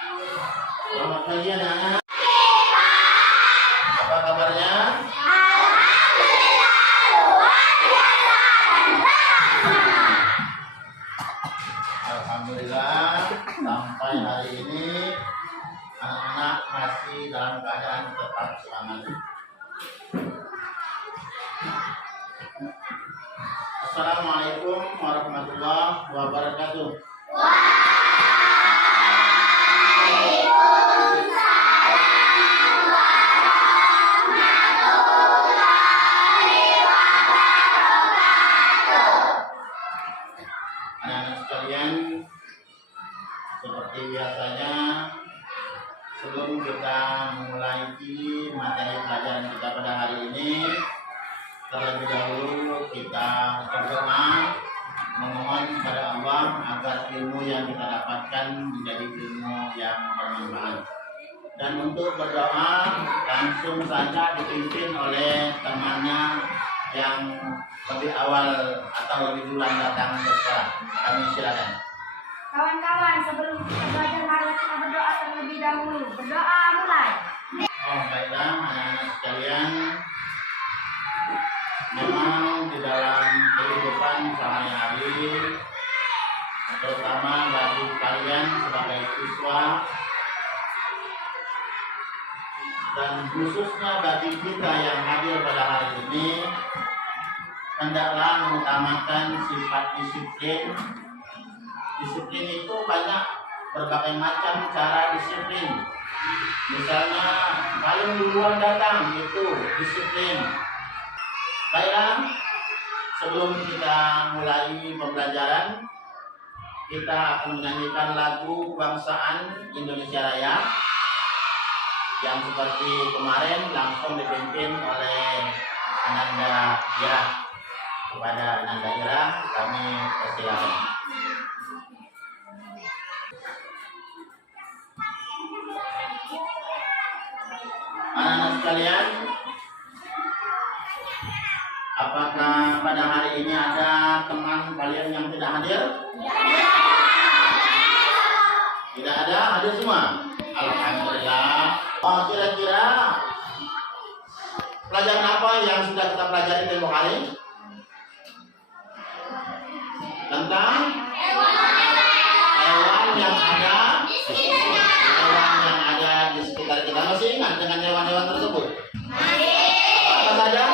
Selamat pagi anak-anak. Apa kabarnya? Alhamdulillah, sampai hari ini anak-anak masih dalam keadaan tetap semangat. Assalamualaikum warahmatullahi wabarakatuh. Anak-anak sekalian, seperti biasanya, sebelum kita memulai materi pelajaran kita pada hari ini, terlebih dahulu kita berdoa memohon kepada Allah agar ilmu yang kita dapatkan menjadi ilmu yang bermanfaat. Dan untuk berdoa langsung saja dipimpin oleh temannya yang lebih awal atau lebih duluan datang ke sekolah. Kami silakan. Kawan-kawan, sebelum kita belajar, mari kita berdoa terlebih dahulu. Berdoa mulai. Baiklah anak-anak sekalian, memang di dalam kehidupan sehari-hari, terutama bagi kalian sebagai siswa dan khususnya bagi kita yang hadir pada hari ini, hendaklah mengutamakan sifat disiplin. Disiplin itu banyak berbagai macam cara disiplin. Misalnya paling duluan datang itu disiplin. Baiklah, sebelum kita mulai pembelajaran, kita akan menyanyikan lagu kebangsaan Indonesia Raya yang seperti kemarin langsung dipimpin oleh Ananda Ira. Kepada Ananda Ira kami persilakan. Anak-anak sekalian, apakah pada hari ini ada teman kalian yang tidak hadir? Tidak ada, hadir semua. Alhamdulillah. Kira-kira pelajaran apa yang sudah kita pelajari tempoh hari? Tentang hewan yang ada di sekitar kita. Masih ingat dengan hewan-hewan tersebut? Apa saja?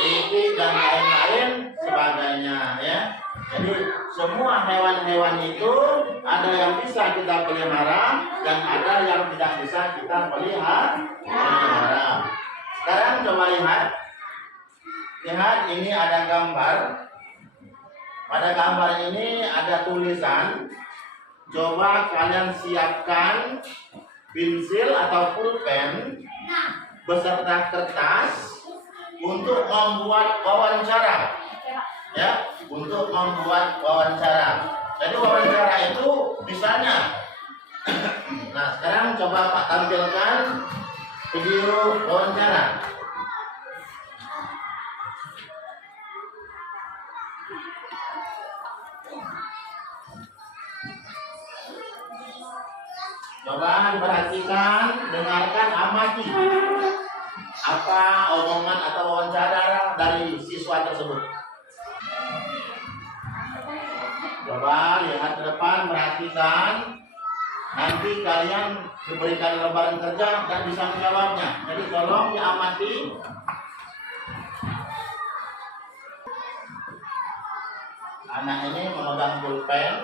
Itik dan lain-lain sebagainya, ya. Jadi semua hewan-hewan itu ada yang bisa kita pelihara dan ada yang tidak bisa kita pelihara. Sekarang coba lihat ini ada gambar. Pada gambar ini ada tulisan. Coba kalian siapkan pensil atau pulpen beserta kertas untuk membuat wawancara. Ya, untuk membuat wawancara. Jadi wawancara itu misalnya. Nah, sekarang coba Pak tampilkan video wawancara. Coba perhatikan, dengarkan, amati apa omongan atau wawancara dari siswa tersebut. Coba lihat ke depan, perhatikan. Nanti kalian diberikan lembaran kerja dan bisa menjawabnya. Jadi tolong diamati. Anak ini memegang pulpen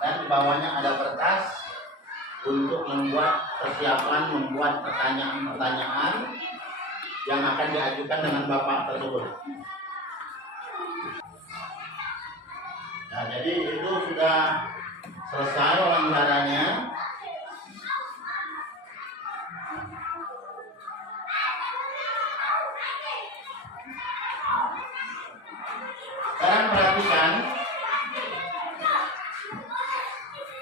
dan di bawahnya ada kertas untuk membuat pertanyaan-pertanyaan yang akan diajukan dengan bapak tersebut. Nah, jadi itu sudah selesai wawancaranya. Sekarang perhatikan,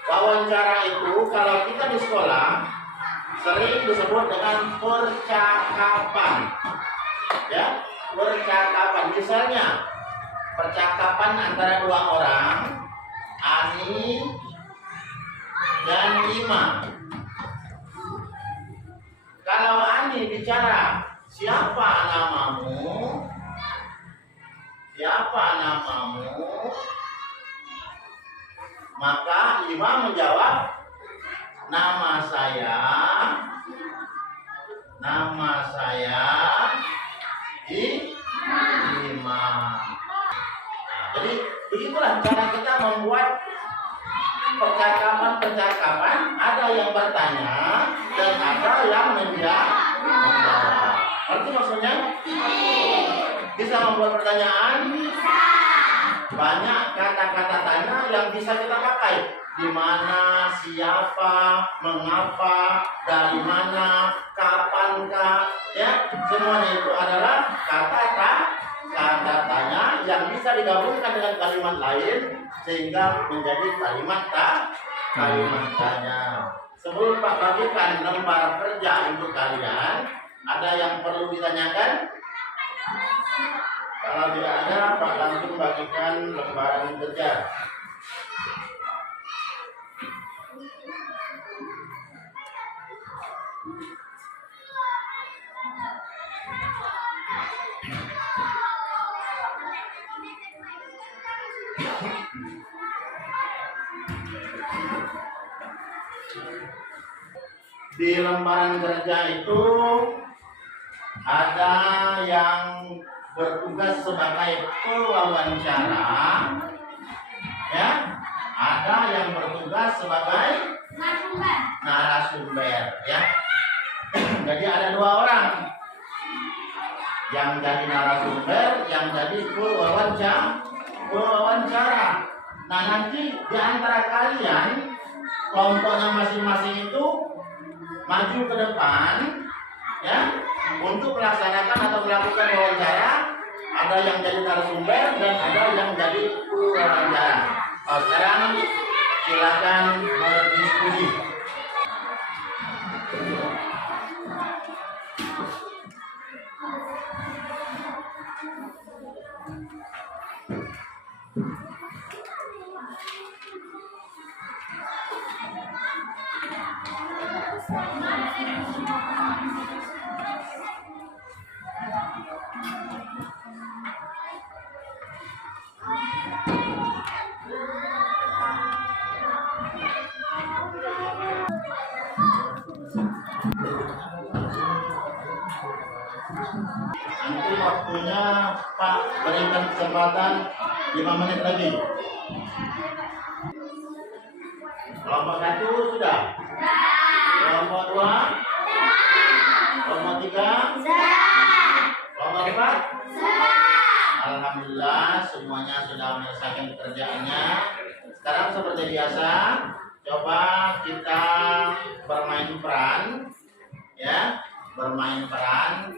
wawancara itu kalau kita di sekolah sering disebut dengan percakapan. Ya, percakapan. Misalnya percakapan antara dua orang, Ani dan Ima. Kalau Ani bicara, siapa namamu? Siapa namamu? Maka Ima menjawab, nama saya Ima. Jadi begitulah cara kita membuat percakapan. Ada yang bertanya dan ada yang menjawab. Arti maksudnya? Bisa membuat pertanyaan? Banyak kata-kata tanya yang bisa kita pakai. Di mana, siapa, mengapa, dari mana, kapankah, ya, semuanya itu adalah kata tanya yang bisa digabungkan dengan kalimat lain sehingga menjadi kalimat tanya. Sebelum Pak bagikan lembar kerja untuk kalian, ada yang perlu ditanyakan? Kalau tidak ada, Pak langsung bagikan lembaran kerja. Di lembaran kerja itu ada yang bertugas sebagai pewawancara, ya, ada yang bertugas sebagai narasumber, ya. Jadi ada dua orang yang jadi narasumber, yang jadi pewawancara. Nah, nanti di antara kalian kelompoknya masing-masing itu maju ke depan, ya, untuk melaksanakan atau melakukan wawancara. Ada yang jadi narasumber dan ada yang jadi pewawancara. Sekarang silakan berdiskusi. Nanti waktunya Pak berikan kesempatan 5 menit lagi. Kelompok 1 sudah? Kelompok 2? Kelompok 3? Kelompok 4? Alhamdulillah semuanya sudah menyelesaikan pekerjaannya. Sekarang seperti biasa, coba kita bermain peran, ya, bermain peran.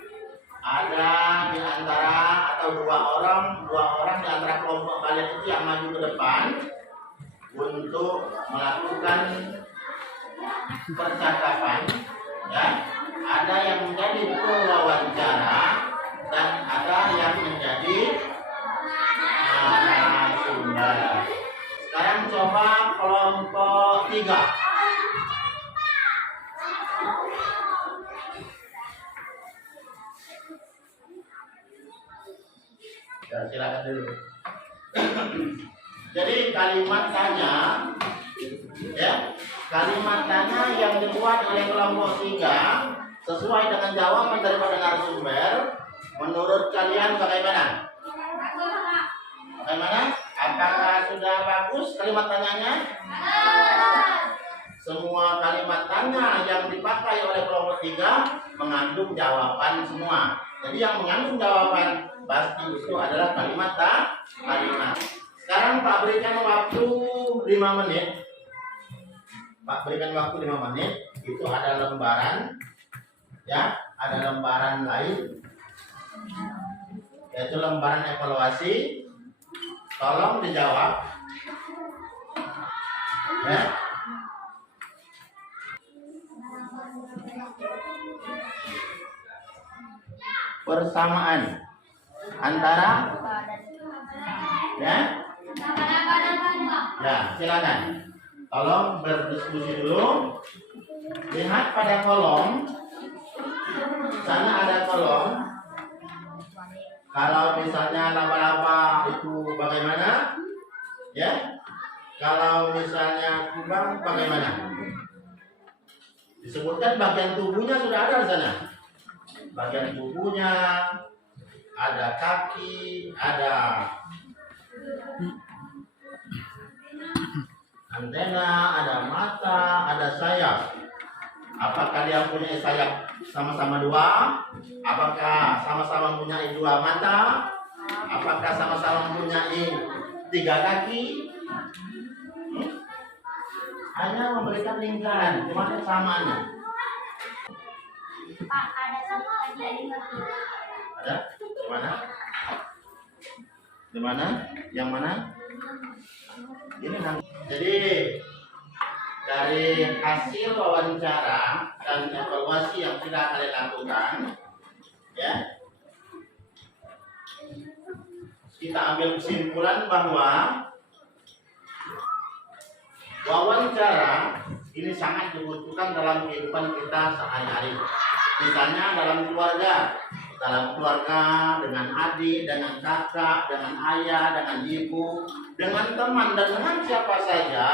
Ada di antara atau dua orang di antara kelompok kalian itu yang maju ke depan untuk melakukan percakapan, ya. Ada yang menjadi pewawancara dan ada yang menjadi narasumber. Sekarang coba kelompok 3. Ya, silakan dulu. Jadi kalimat tanya, ya, kalimat tanya yang dibuat oleh kelompok 3 sesuai dengan jawaban daripada narasumber. Menurut kalian bagaimana? Bagaimana? Apakah sudah bagus kalimat tanyanya? Semua kalimat tanya yang dipakai oleh kelompok 3 mengandung jawaban semua. Jadi yang mengandung jawaban pasti itu adalah kalimat kalimat. Sekarang Pak berikan waktu 5 menit. Pak berikan waktu 5 menit. Itu ada lembaran, ya, ada lembaran lain, yaitu lembaran evaluasi. Tolong dijawab, ya. Persamaan antara Ya, ya silakan. Tolong berdiskusi dulu. Lihat pada kolom. Sana ada kolom. Kalau misalnya laba-laba itu bagaimana? Ya. Kalau misalnya kubang bagaimana? Disebutkan bagian tubuhnya sudah ada di sana. Bagian tubuhnya ada kaki, ada antena, ada mata, ada sayap. Apakah dia punya sayap sama-sama dua? Apakah sama-sama mempunyai dua mata? Apakah sama-sama mempunyai tiga kaki? Hanya memberikan lingkaran, cuma kesamaannya. Pak, ada satu lagi yang ngerti. Ada? Di mana? Di mana? Yang mana? Ini nanti. Jadi dari hasil wawancara dan evaluasi yang sudah kalian lakukan, ya, kita ambil kesimpulan bahwa wawancara ini sangat dibutuhkan dalam kehidupan kita sehari-hari. Misalnya dalam keluarga dengan adik, dengan kakak, dengan ayah, dengan ibu, dengan teman, dan dengan siapa saja.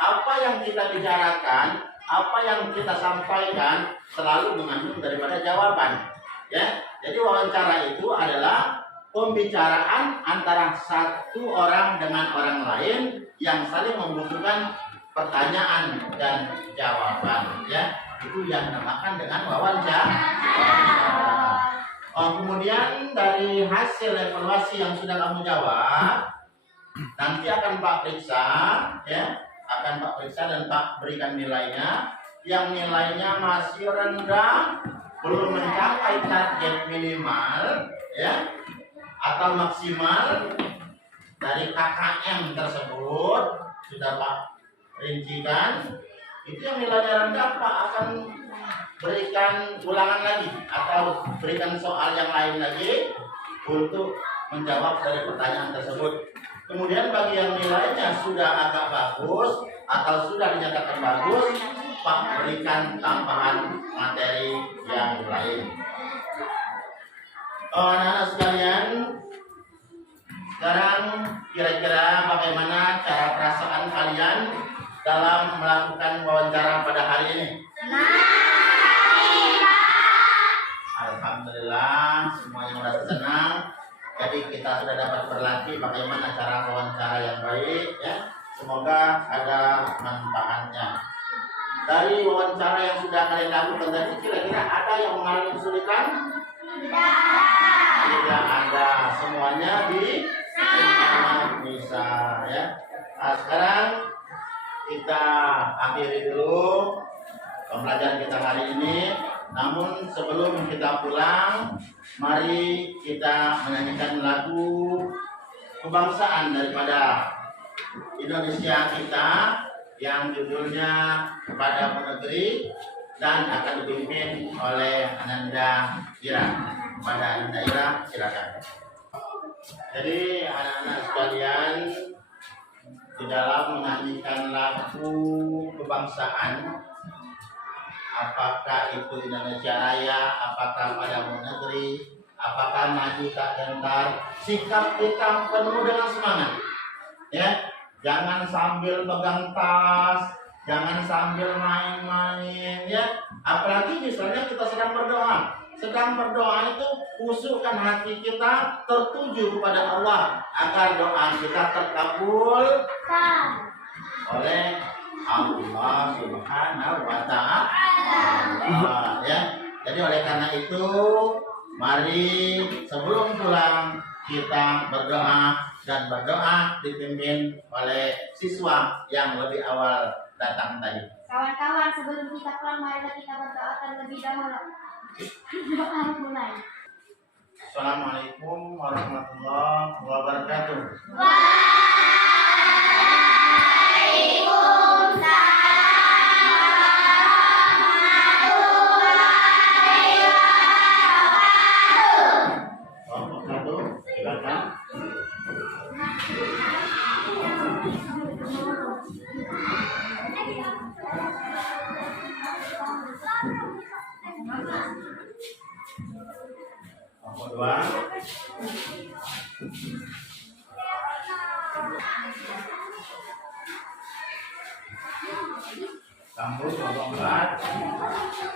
Apa yang kita bicarakan, apa yang kita sampaikan selalu mengandung daripada jawaban. Ya, jadi wawancara itu adalah pembicaraan antara satu orang dengan orang lain yang saling membutuhkan pertanyaan dan jawaban. Ya, itu yang dinamakan dengan wawancara. Kemudian dari hasil evaluasi yang sudah kamu jawab, nanti akan Pak periksa, ya, akan Pak periksa dan Pak berikan nilainya. Yang nilainya masih rendah, belum mencapai target minimal, ya, atau maksimal dari KKM tersebut sudah Pak rincikan. Itu yang nilainya rendah, Pak akan berikan ulangan lagi atau berikan soal yang lain lagi untuk menjawab dari pertanyaan tersebut. Kemudian bagi yang nilainya sudah agak bagus atau sudah dinyatakan bagus, Pak berikan tambahan materi yang lain. Anak-anak sekalian, sekarang kira-kira bagaimana cara perasaan kalian dalam melakukan wawancara pada hari ini? Alhamdulillah, semuanya merasa senang. Jadi kita sudah dapat berlatih bagaimana cara wawancara yang baik, ya. Semoga ada manfaatnya. Dari wawancara yang sudah kalian lakukan tadi, kira-kira ada yang mengalami kesulitan? Tidak ada. Semuanya bisa, ya. Nah, sekarang kita akhiri dulu pembelajaran kita hari ini. Namun sebelum kita pulang, mari kita menyanyikan lagu kebangsaan daripada Indonesia kita yang judulnya Padamu Negeri dan akan dipimpin oleh Ananda Ira. Pada Ananda Ira, silakan. Jadi anak-anak sekalian, di dalam menyanyikan lagu kebangsaan, apakah itu Indonesia Raya, apakah Padamu Negeri, apakah Maju Tak Gentar, sikap kita penuh dengan semangat. Ya, jangan sambil pegang tas, jangan sambil main-main, ya. Apalagi misalnya kita sedang berdoa. Sedang berdoa itu khusyukkan hati kita tertuju kepada Allah agar doa kita terkabul oleh Allah Subhanahu wa Ta'ala, ya. Jadi oleh karena itu, mari sebelum pulang kita berdoa, dan berdoa dipimpin oleh siswa yang lebih awal datang tadi. Kawan-kawan, sebelum kita pulang, marilah kita berdoa terlebih dahulu. Doa mulai. Assalamualaikum warahmatullahi wabarakatuh. Kelompok 2. Campur kelompok 4.